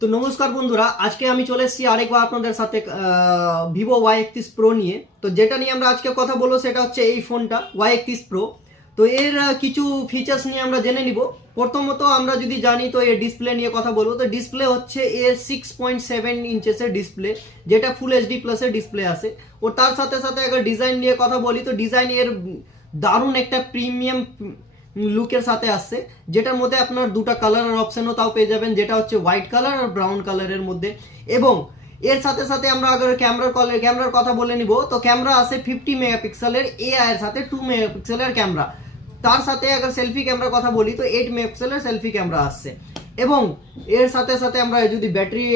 তো নমস্কার বন্ধুরা, আজকে আমি চলে এসেছি আরেকবার আপনাদের সাথে ভিভো Y31 প্রো নিয়ে। তো যেটা নিয়ে আমরা আজকে কথা বলবো সেটা হচ্ছে এই ফোনটা Y31 প্রো। তো এর কিছু ফিচার্স নিয়ে আমরা জেনে নিব। প্রথমত আমরা যদি জানি তো এর ডিসপ্লে নিয়ে কথা বলবো। তো ডিসপ্লে হচ্ছে এর 6.7 ইঞ্চেসের ডিসপ্লে, যেটা ফুল এইচডি প্লাসের ডিসপ্লে আছে। ও তার সাথে সাথে আগে ডিজাইন নিয়ে কথা বলি তো ডিজাইন এর দারুণ একটা প্রিমিয়াম লুকের সাথে আসছে, যেটার মধ্যে আপনার দুটো কালারের অপশনও তাও পেয়ে যাবেন, যেটা হচ্ছে হোয়াইট কালার আর ব্রাউন কালারের মধ্যে। এবং এর সাথে সাথে আমরা আগে ক্যামেরার কথা বলে নিব। তো ক্যামেরা আছে 50 মেগাপিক্সেলের এআই এর সাথে 2 মেগাপিক্সেলের ক্যামেরা। তার সাথে আগে সেলফি ক্যামেরার কথা বলি তো 8 মেগাপিক্সেলের সেলফি ক্যামেরা আসছে। এবং এর সাথে সাথে আমরা যদি ব্যাটারি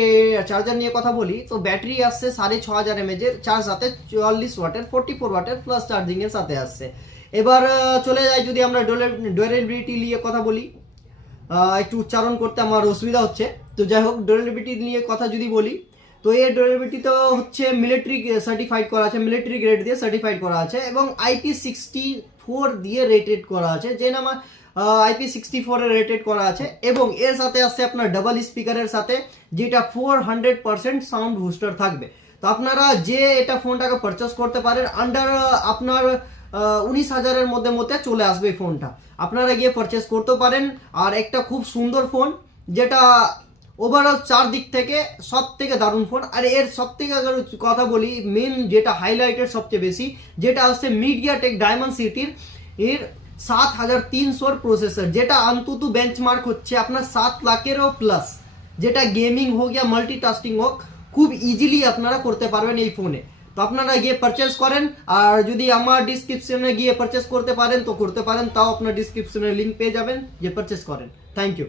চার্জার নিয়ে কথা বলি তো ব্যাটারি আসছে 6500 mAh এর, চার সাথে 44 ওয়াটের 44 ওয়াটের প্লাস চার্জিং এর সাথে আসছে। এবার চলে যাই যদি আমরা ডিউরেবিলিটি নিয়ে কথা বলি। একটু উচ্চারণ করতে আমার অসুবিধা হচ্ছে, তো যাই হোক ডিউরেবিলিটি নিয়ে কথা যদি বলি তো এর ডিউরেবিলিটি তো হচ্ছে মিলিটারি সার্টিফাইড করা আছে, মিলিটারি গ্রেড দিয়ে সার্টিফাইড করা আছে এবং IP64 দিয়ে রেটেড করা আছে, যে নাম IP64 এর রেটেড করা আছে। এবং এর সাথে আসছে আপনার ডাবল স্পিকারের সাথে, যেটা 400% সাউন্ড বুস্টার থাকবে। তো আপনারা যে এটা ফোনটাকে পারচেস করতে পারেন আন্ডার আপনার 19,000-এর মধ্যে চলে আসবে এই ফোনটা, আপনারা গিয়ে পারচেস করতে পারেন। আর একটা খুব সুন্দর ফোন, যেটা ওভারঅল চার দিক থেকে সব থেকে দারুণ ফোন। আর এর সব থেকে আগে কথা বলি মেন যেটা হাইলাইটের সবচেয়ে বেশি, যেটা হচ্ছে মিডিয়াটেক ডায়মেনসিটির এর 7300 প্রসেসর, যেটা অন্তত বেঞ্চমার্ক হচ্ছে আপনার 7 লাখেরও প্লাস, যেটা গেমিং হোক या মাল্টিটাস্কিং হোক খুব ইজিলি আপনারা করতে পারবেন এই ফোনে। তো আপনারা গিয়ে পারচেস করেন, আর যদি আমার ডিসক্রিপশনে গিয়ে পারচেস করতে পারেন তো করতে পারেন, তাও আপনার ডিসক্রিপশনে লিঙ্ক পেয়ে যাবেন, যে পারচেস করেন। Thank you.